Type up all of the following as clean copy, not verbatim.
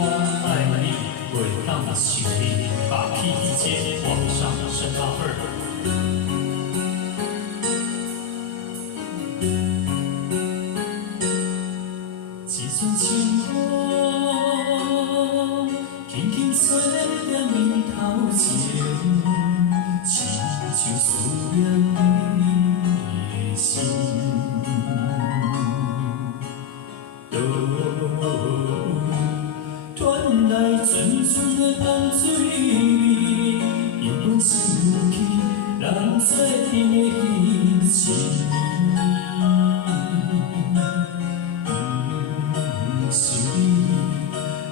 我爱你，袂当想你，把屁直接往上升到2。一阵清风，轻轻吹在面头前，亲像思念你的心。传来阵阵的淡水味，因阮想起咱做阵的彼情。不是你，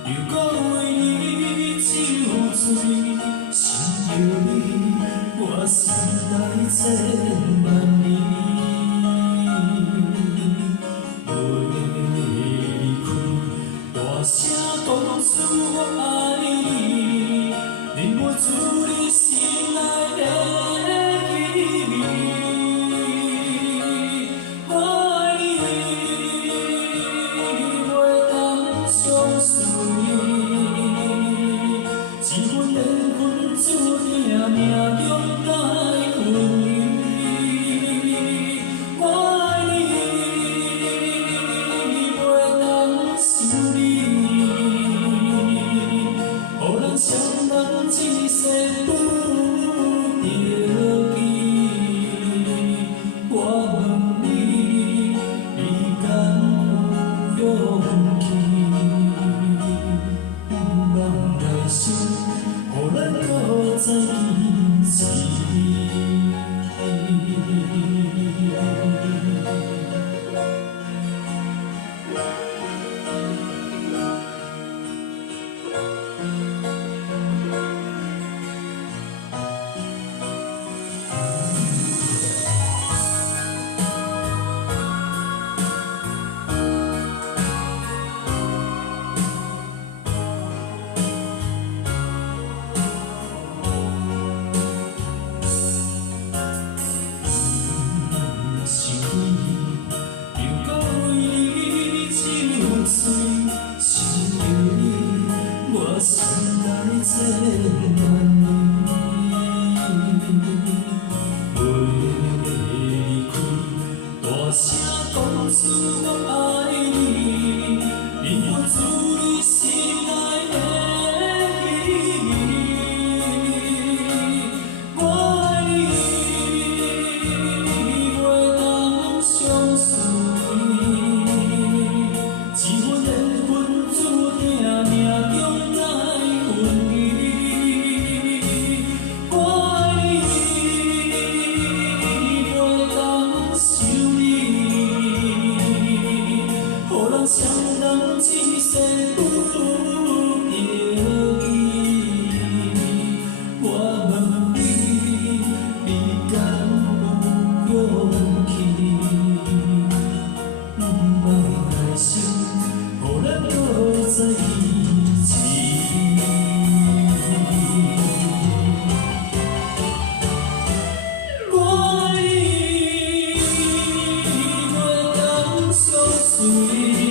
又搁为你酒醉，想着你，我心内千万年。大声讲出我爱你，忍袂住你心内的气味。我爱你，袂当相随，一份缘分注定命中该分离。我爱你，袂当想你。双人一世不着期，我问你，你敢有勇气？望来生，予咱搁再见一次。我心内千万年，袂离开，大声讲出我爱你，忍不住你心内的气味。我爱你，袂当相随，一份缘分注定命中。双人一世不着期，我问你，你敢有勇气？望来生，予咱搁再一起。我爱你，袂当相随。